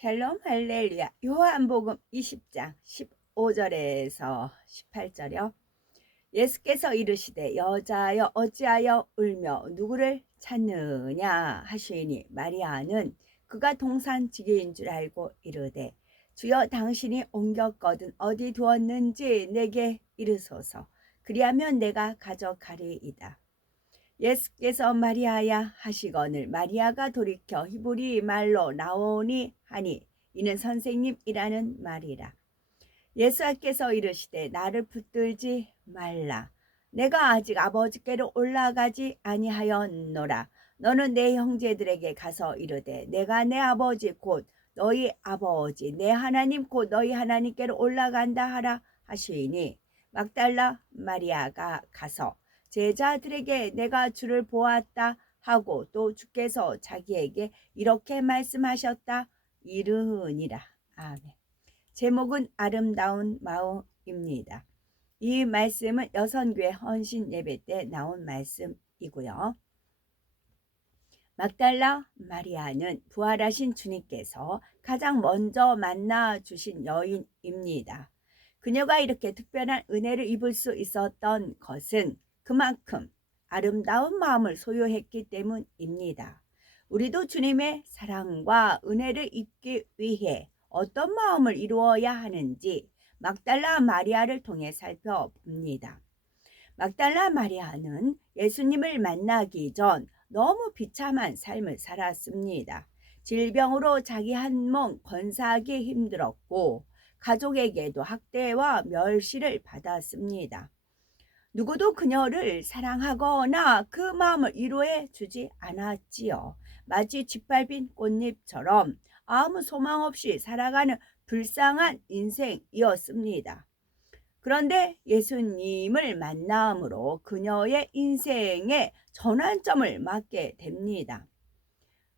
샬롬 할렐루야. 요한복음 20장 15절에서 18절이요. 예수께서 이르시되 여자여 어찌하여 울며 누구를 찾느냐 하시니 마리아는 그가 동산지기인 줄 알고 이르되 주여 당신이 옮겼거든 어디 두었는지 내게 이르소서. 그리하면 내가 가져가리이다. 예수께서 마리아야 하시거늘 마리아가 돌이켜 히브리 말로 나오니 하니 이는 선생님이라는 말이라. 예수께서 이르시되 나를 붙들지 말라. 내가 아직 아버지께로 올라가지 아니하였노라. 너는 내 형제들에게 가서 이르되 내가 내 아버지 곧 너희 아버지 내 하나님 곧 너희 하나님께로 올라간다 하라 하시니 막달라 마리아가 가서 제자들에게 내가 주를 보았다 하고 또 주께서 자기에게 이렇게 말씀하셨다 이르니라. 아멘. 제목은 아름다운 마음입니다. 이 말씀은 여선교회 헌신 예배 때 나온 말씀이고요. 막달라 마리아는 부활하신 주님께서 가장 먼저 만나 주신 여인입니다. 그녀가 이렇게 특별한 은혜를 입을 수 있었던 것은 그만큼 아름다운 마음을 소유했기 때문입니다. 우리도 주님의 사랑과 은혜를 입기 위해 어떤 마음을 이루어야 하는지 막달라 마리아를 통해 살펴봅니다. 막달라 마리아는 예수님을 만나기 전 너무 비참한 삶을 살았습니다. 질병으로 자기 한 몸 건사하기 힘들었고 가족에게도 학대와 멸시를 받았습니다. 누구도 그녀를 사랑하거나 그 마음을 위로해 주지 않았지요. 마치 짓밟힌 꽃잎처럼 아무 소망 없이 살아가는 불쌍한 인생이었습니다. 그런데 예수님을 만남으로 그녀의 인생의 전환점을 맞게 됩니다.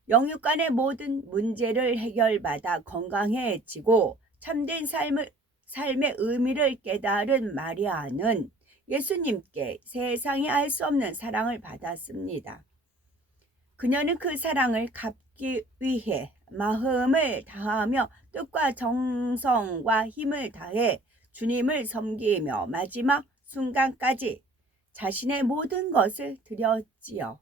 영육간의 모든 문제를 해결받아 건강해지고 참된 삶의 의미를 깨달은 마리아는 예수님께 세상이 알 수 없는 사랑을 받았습니다. 그녀는 그 사랑을 갚기 위해 마음을 다하며 뜻과 정성과 힘을 다해 주님을 섬기며 마지막 순간까지 자신의 모든 것을 드렸지요.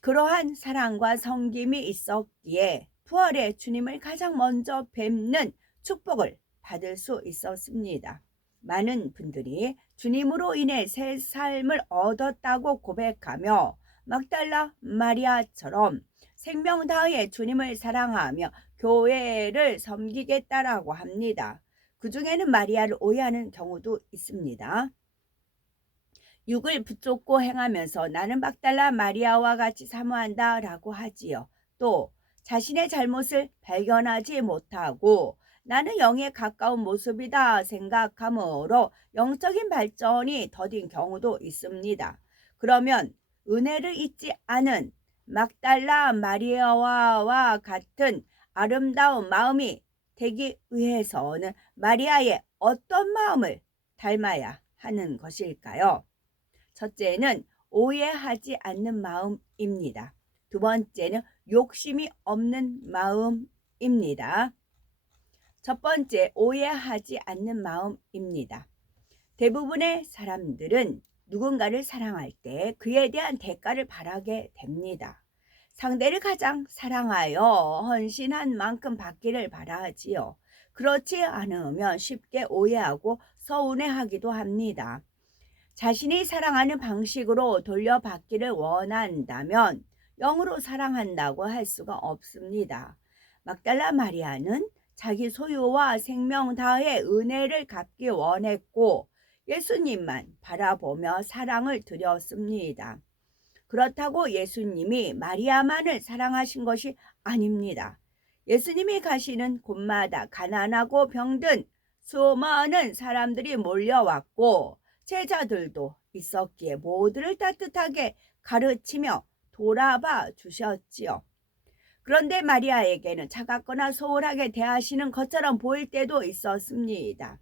그러한 사랑과 섬김이 있었기에 부활의 주님을 가장 먼저 뵙는 축복을 받을 수 있었습니다. 많은 분들이 주님으로 인해 새 삶을 얻었다고 고백하며 막달라 마리아처럼 생명 다해 주님을 사랑하며 교회를 섬기겠다라고 합니다. 그 중에는 마리아를 오해하는 경우도 있습니다. 육을 붙잡고 행하면서 나는 막달라 마리아와 같이 사모한다 라고 하지요. 또 자신의 잘못을 발견하지 못하고 나는 영에 가까운 모습이다 생각함으로 영적인 발전이 더딘 경우도 있습니다. 그러면 은혜를 잊지 않은 막달라 마리아와 같은 아름다운 마음이 되기 위해서는 마리아의 어떤 마음을 닮아야 하는 것일까요? 첫째는 오해하지 않는 마음입니다. 두 번째는 욕심이 없는 마음입니다. 첫 번째, 오해하지 않는 마음입니다. 대부분의 사람들은 누군가를 사랑할 때 그에 대한 대가를 바라게 됩니다. 상대를 가장 사랑하여 헌신한 만큼 받기를 바라지요. 그렇지 않으면 쉽게 오해하고 서운해하기도 합니다. 자신이 사랑하는 방식으로 돌려받기를 원한다면 영으로 사랑한다고 할 수가 없습니다. 막달라 마리아는 자기 소유와 생명 다해 은혜를 갚기 원했고 예수님만 바라보며 사랑을 드렸습니다. 그렇다고 예수님이 마리아만을 사랑하신 것이 아닙니다. 예수님이 가시는 곳마다 가난하고 병든 수많은 사람들이 몰려왔고 제자들도 있었기에 모두를 따뜻하게 가르치며 돌아봐 주셨지요. 그런데 마리아에게는 차갑거나 소홀하게 대하시는 것처럼 보일 때도 있었습니다.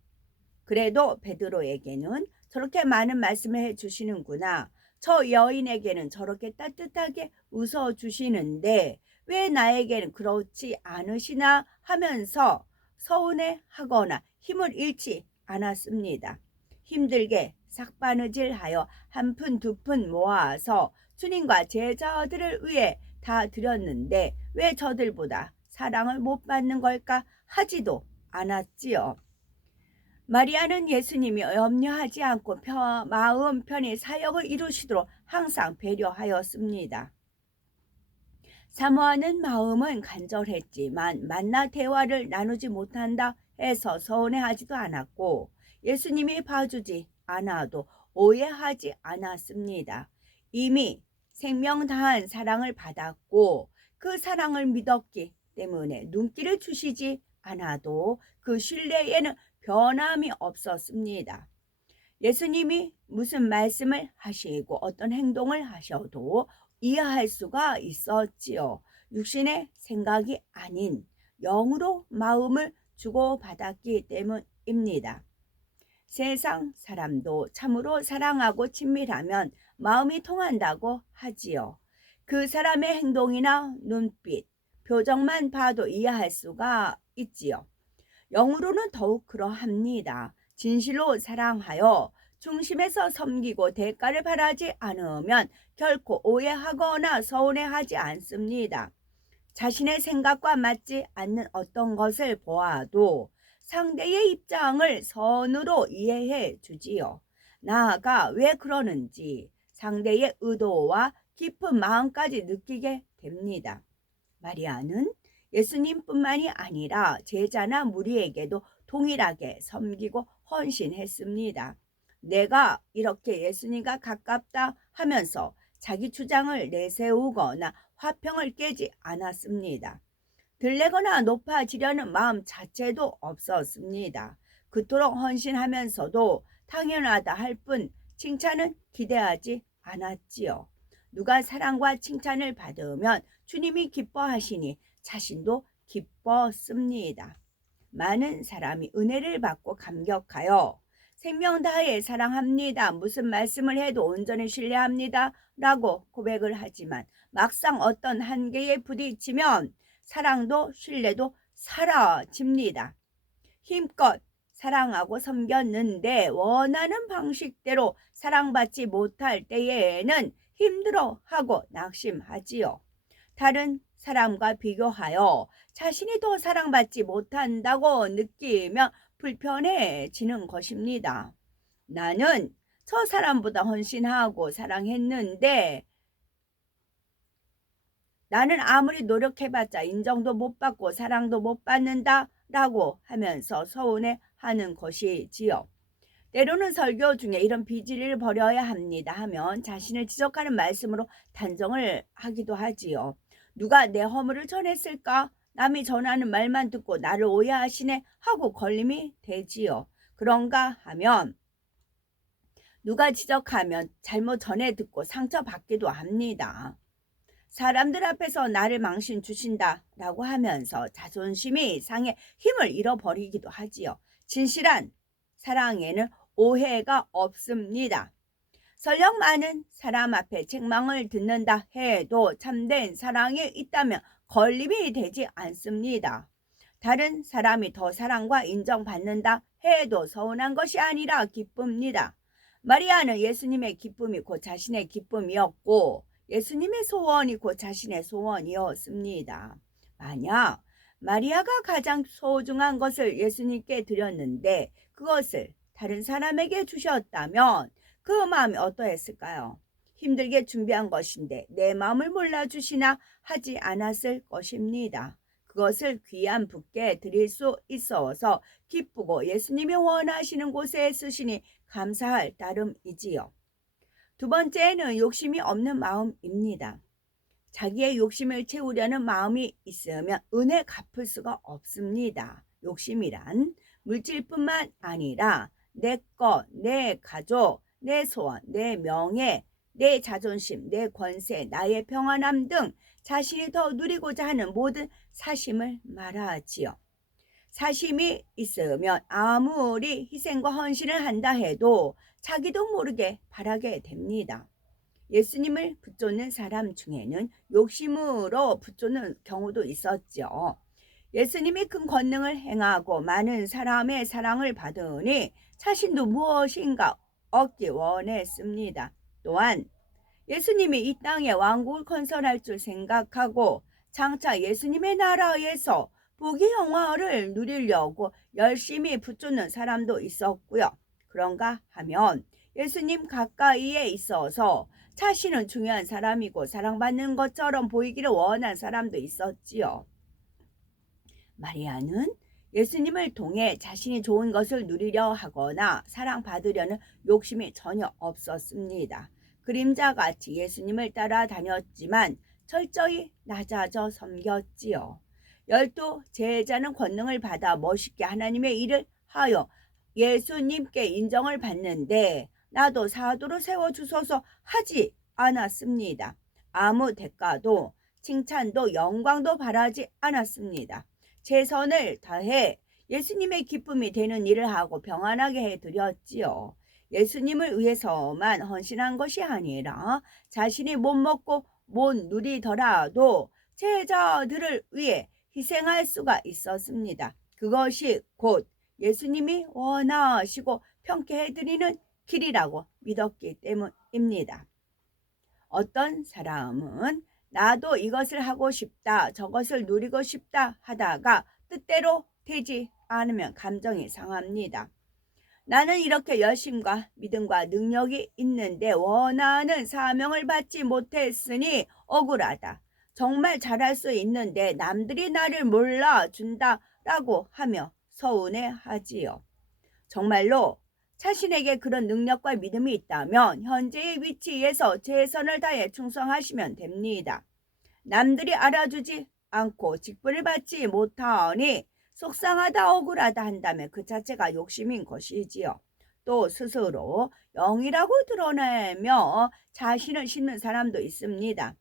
그래도 베드로에게는 저렇게 많은 말씀을 해주시는구나. 저 여인에게는 저렇게 따뜻하게 웃어주시는데 왜 나에게는 그렇지 않으시나 하면서 서운해하거나 힘을 잃지 않았습니다. 힘들게 삭바느질하여 한 푼 두 푼 모아서 주님과 제자들을 위해 다 드렸는데 왜 저들보다 사랑을 못 받는 걸까 하지도 않았지요. 마리아는 예수님이 염려하지 않고 마음 편히 사역을 이루시도록 항상 배려하였습니다. 사모하는 마음은 간절했지만 만나 대화를 나누지 못한다 해서 서운해하지도 않았고 예수님이 봐주지 않아도 오해하지 않았습니다. 이미 생명 다한 사랑을 받았고 그 사랑을 믿었기 때문에 눈길을 주시지 않아도 그 신뢰에는 변함이 없었습니다. 예수님이 무슨 말씀을 하시고 어떤 행동을 하셔도 이해할 수가 있었지요. 육신의 생각이 아닌 영으로 마음을 주고받았기 때문입니다. 세상 사람도 참으로 사랑하고 친밀하면 마음이 통한다고 하지요. 그 사람의 행동이나 눈빛, 표정만 봐도 이해할 수가 있지요. 영으로는 더욱 그러합니다. 진실로 사랑하여 중심에서 섬기고 대가를 바라지 않으면 결코 오해하거나 서운해하지 않습니다. 자신의 생각과 맞지 않는 어떤 것을 보아도 상대의 입장을 선으로 이해해 주지요. 나아가 왜 그러는지 상대의 의도와 깊은 마음까지 느끼게 됩니다. 마리아는 예수님뿐만이 아니라 제자나 무리에게도 동일하게 섬기고 헌신했습니다. 내가 이렇게 예수님과 가깝다 하면서 자기 주장을 내세우거나 화평을 깨지 않았습니다. 들레거나 높아지려는 마음 자체도 없었습니다. 그토록 헌신하면서도 당연하다 할 뿐 칭찬은 기대하지 않았지요. 누가 사랑과 칭찬을 받으면 주님이 기뻐하시니 자신도 기뻤습니다. 많은 사람이 은혜를 받고 감격하여 생명 다해 사랑합니다. 무슨 말씀을 해도 온전히 신뢰합니다. 라고 고백을 하지만 막상 어떤 한계에 부딪히면 사랑도 신뢰도 사라집니다. 힘껏 사랑하고 섬겼는데 원하는 방식대로 사랑받지 못할 때에는 힘들어하고 낙심하지요. 다른 사람과 비교하여 자신이 더 사랑받지 못한다고 느끼며 불편해지는 것입니다. 나는 저 사람보다 헌신하고 사랑했는데 나는 아무리 노력해봤자 인정도 못 받고 사랑도 못 받는다 라고 하면서 서운해하는 것이지요. 때로는 설교 중에 이런 비질을 버려야 합니다 하면 자신을 지적하는 말씀으로 단정을 하기도 하지요. 누가 내 허물을 전했을까? 남이 전하는 말만 듣고 나를 오해하시네 하고 걸림이 되지요. 그런가 하면 누가 지적하면 잘못 전해 듣고 상처받기도 합니다. 사람들 앞에서 나를 망신 주신다 라고 하면서 자존심이 상해 힘을 잃어버리기도 하지요. 진실한 사랑에는 오해가 없습니다. 설령 많은 사람 앞에 책망을 듣는다 해도 참된 사랑이 있다면 걸림이 되지 않습니다. 다른 사람이 더 사랑과 인정받는다 해도 서운한 것이 아니라 기쁩니다. 마리아는 예수님의 기쁨이 곧 자신의 기쁨이었고 예수님의 소원이 곧 자신의 소원이었습니다. 만약 마리아가 가장 소중한 것을 예수님께 드렸는데 그것을 다른 사람에게 주셨다면 그 마음이 어떠했을까요? 힘들게 준비한 것인데 내 마음을 몰라주시나 하지 않았을 것입니다. 그것을 귀한 분께 드릴 수 있어서 기쁘고 예수님이 원하시는 곳에 쓰시니 감사할 따름이지요. 두 번째는 욕심이 없는 마음입니다. 자기의 욕심을 채우려는 마음이 있으면 은혜 갚을 수가 없습니다. 욕심이란 물질뿐만 아니라 내 것, 내 가족, 내 소원, 내 명예, 내 자존심, 내 권세, 나의 평안함 등 자신이 더 누리고자 하는 모든 사심을 말하지요. 사심이 있으면 아무리 희생과 헌신을 한다 해도 자기도 모르게 바라게 됩니다. 예수님을 붙쫓는 사람 중에는 욕심으로 붙쫓는 경우도 있었죠. 예수님이 큰 권능을 행하고 많은 사람의 사랑을 받으니 자신도 무엇인가 얻기 원했습니다. 또한 예수님이 이 땅에 왕국을 건설할 줄 생각하고 장차 예수님의 나라에서 부귀 영화를 누리려고 열심히 붙쫓는 사람도 있었고요. 그런가 하면 예수님 가까이에 있어서 자신은 중요한 사람이고 사랑받는 것처럼 보이기를 원한 사람도 있었지요. 마리아는 예수님을 통해 자신이 좋은 것을 누리려 하거나 사랑받으려는 욕심이 전혀 없었습니다. 그림자같이 예수님을 따라다녔지만 철저히 낮아져 섬겼지요. 12 제자는 권능을 받아 멋있게 하나님의 일을 하여 예수님께 인정을 받는데 나도 사도로 세워주소서 하지 않았습니다. 아무 대가도 칭찬도 영광도 바라지 않았습니다. 최선을 다해 예수님의 기쁨이 되는 일을 하고 평안하게 해드렸지요. 예수님을 위해서만 헌신한 것이 아니라 자신이 못 먹고 못 누리더라도 제자들을 위해 희생할 수가 있었습니다. 그것이 곧 예수님이 원하시고 평가해드리는 길이라고 믿었기 때문입니다. 어떤 사람은 나도 이것을 하고 싶다, 저것을 누리고 싶다 하다가 뜻대로 되지 않으면 감정이 상합니다. 나는 이렇게 열심과 믿음과 능력이 있는데 원하는 사명을 받지 못했으니 억울하다. 정말 잘할 수 있는데 남들이 나를 몰라준다라고 하며 서운해하지요. 정말로 자신에게 그런 능력과 믿음이 있다면 현재의 위치에서 최선을 다해 충성하시면 됩니다. 남들이 알아주지 않고 직분을 받지 못하니 속상하다 억울하다 한다면 그 자체가 욕심인 것이지요. 또 스스로 영이라고 드러내며 자신을 심는 사람도 있습니다.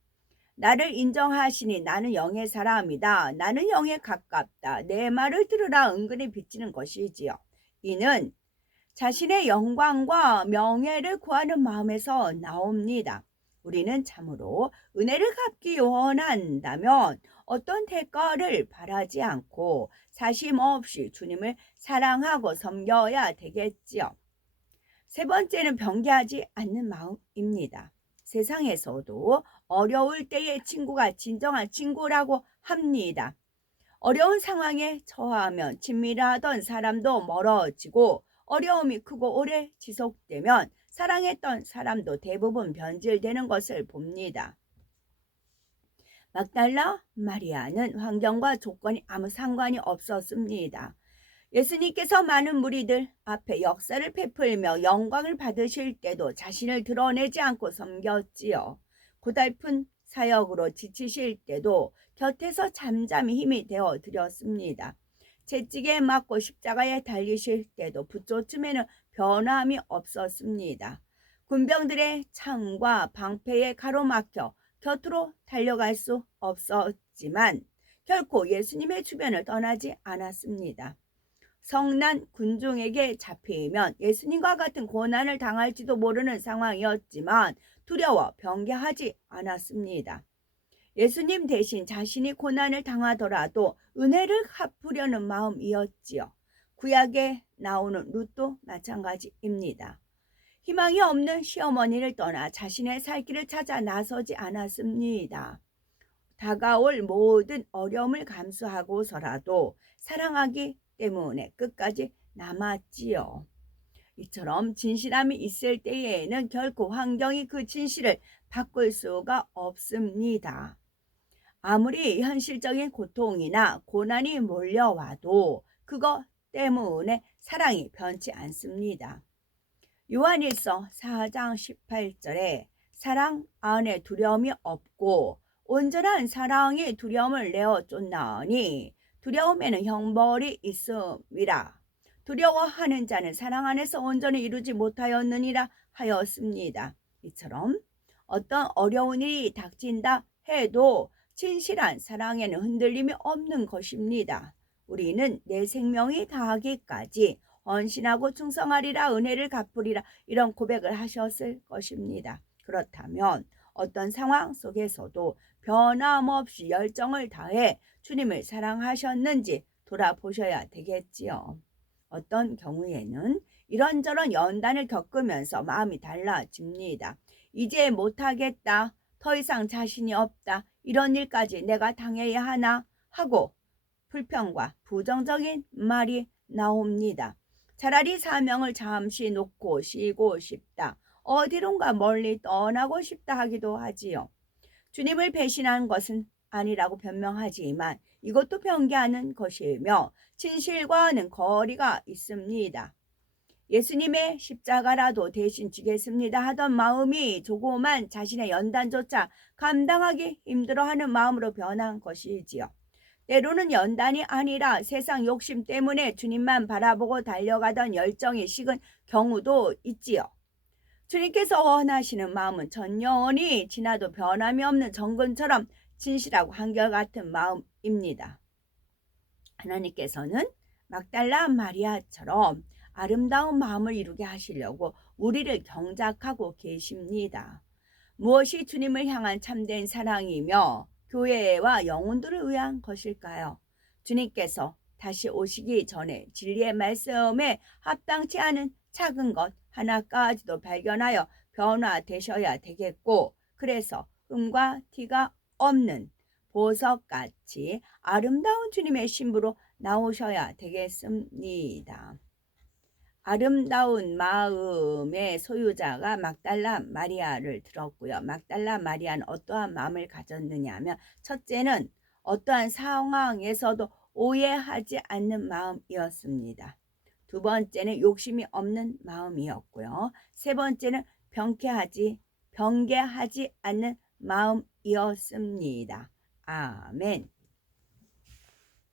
나를 인정하시니 나는 영의 사람이다. 나는 영에 가깝다. 내 말을 들으라 은근히 비치는 것이지요. 이는 자신의 영광과 명예를 구하는 마음에서 나옵니다. 우리는 참으로 은혜를 갚기 원한다면 어떤 대가를 바라지 않고 사심 없이 주님을 사랑하고 섬겨야 되겠지요. 세 번째는 변개하지 않는 마음입니다. 세상에서도 어려울 때의 친구가 진정한 친구라고 합니다. 어려운 상황에 처하면 친밀하던 사람도 멀어지고 어려움이 크고 오래 지속되면 사랑했던 사람도 대부분 변질되는 것을 봅니다. 막달라 마리아는 환경과 조건이 아무 상관이 없었습니다. 예수님께서 많은 무리들 앞에 역사를 베풀며 영광을 받으실 때도 자신을 드러내지 않고 섬겼지요. 고달픈 사역으로 지치실 때도 곁에서 잠잠히 힘이 되어 드렸습니다. 채찍에 맞고 십자가에 달리실 때도 붙쫓음에는 변함이 없었습니다. 군병들의 창과 방패에 가로막혀 곁으로 달려갈 수 없었지만 결코 예수님의 주변을 떠나지 않았습니다. 성난 군중에게 잡히면 예수님과 같은 고난을 당할지도 모르는 상황이었지만 두려워 변개하지 않았습니다. 예수님 대신 자신이 고난을 당하더라도 은혜를 갚으려는 마음이었지요. 구약에 나오는 룻도 마찬가지입니다. 희망이 없는 시어머니를 떠나 자신의 살 길을 찾아 나서지 않았습니다. 다가올 모든 어려움을 감수하고서라도 사랑하기 때문에 끝까지 남았지요. 이처럼 진실함이 있을 때에는 결코 환경이 그 진실을 바꿀 수가 없습니다. 아무리 현실적인 고통이나 고난이 몰려와도 그것 때문에 사랑이 변치 않습니다. 요한일서 4장 18절에 사랑 안에 두려움이 없고 온전한 사랑이 두려움을 내어 쫓나니 두려움에는 형벌이 있음이라. 두려워하는 자는 사랑 안에서 온전히 이루지 못하였느니라 하였습니다. 이처럼 어떤 어려운 일이 닥친다 해도 진실한 사랑에는 흔들림이 없는 것입니다. 우리는 내 생명이 다하기까지 헌신하고 충성하리라 은혜를 갚으리라 이런 고백을 하셨을 것입니다. 그렇다면 어떤 상황 속에서도 변함없이 열정을 다해 주님을 사랑하셨는지 돌아보셔야 되겠지요. 어떤 경우에는 이런저런 연단을 겪으면서 마음이 달라집니다. 이제 못하겠다, 더 이상 자신이 없다, 이런 일까지 내가 당해야 하나 하고 불평과 부정적인 말이 나옵니다. 차라리 사명을 잠시 놓고 쉬고 싶다, 어디론가 멀리 떠나고 싶다 하기도 하지요. 주님을 배신한 것은 아니라고 변명하지만 이것도 변개하는 것이며 진실과는 거리가 있습니다. 예수님의 십자가라도 대신 지겠습니다 하던 마음이 조그만 자신의 연단조차 감당하기 힘들어하는 마음으로 변한 것이지요. 때로는 연단이 아니라 세상 욕심 때문에 주님만 바라보고 달려가던 열정이 식은 경우도 있지요. 주님께서 원하시는 마음은 전영원이 지나도 변함이 없는 정금처럼 진실하고 한결같은 마음입니다. 하나님께서는 막달라 마리아처럼 아름다운 마음을 이루게 하시려고 우리를 경작하고 계십니다. 무엇이 주님을 향한 참된 사랑이며 교회와 영혼들을 위한 것일까요? 주님께서 다시 오시기 전에 진리의 말씀에 합당치 않은 작은 것 하나까지도 발견하여 변화되셔야 되겠고, 그래서 흠과 티가 없는 보석같이 아름다운 주님의 신부로 나오셔야 되겠습니다. 아름다운 마음의 소유자가 막달라 마리아를 들었고요. 막달라 마리아는 어떠한 마음을 가졌느냐 하면, 첫째는 어떠한 상황에서도 오해하지 않는 마음이었습니다. 두 번째는 욕심이 없는 마음이었고요. 세 번째는 변개하지 않는 마음이었습니다. 아멘.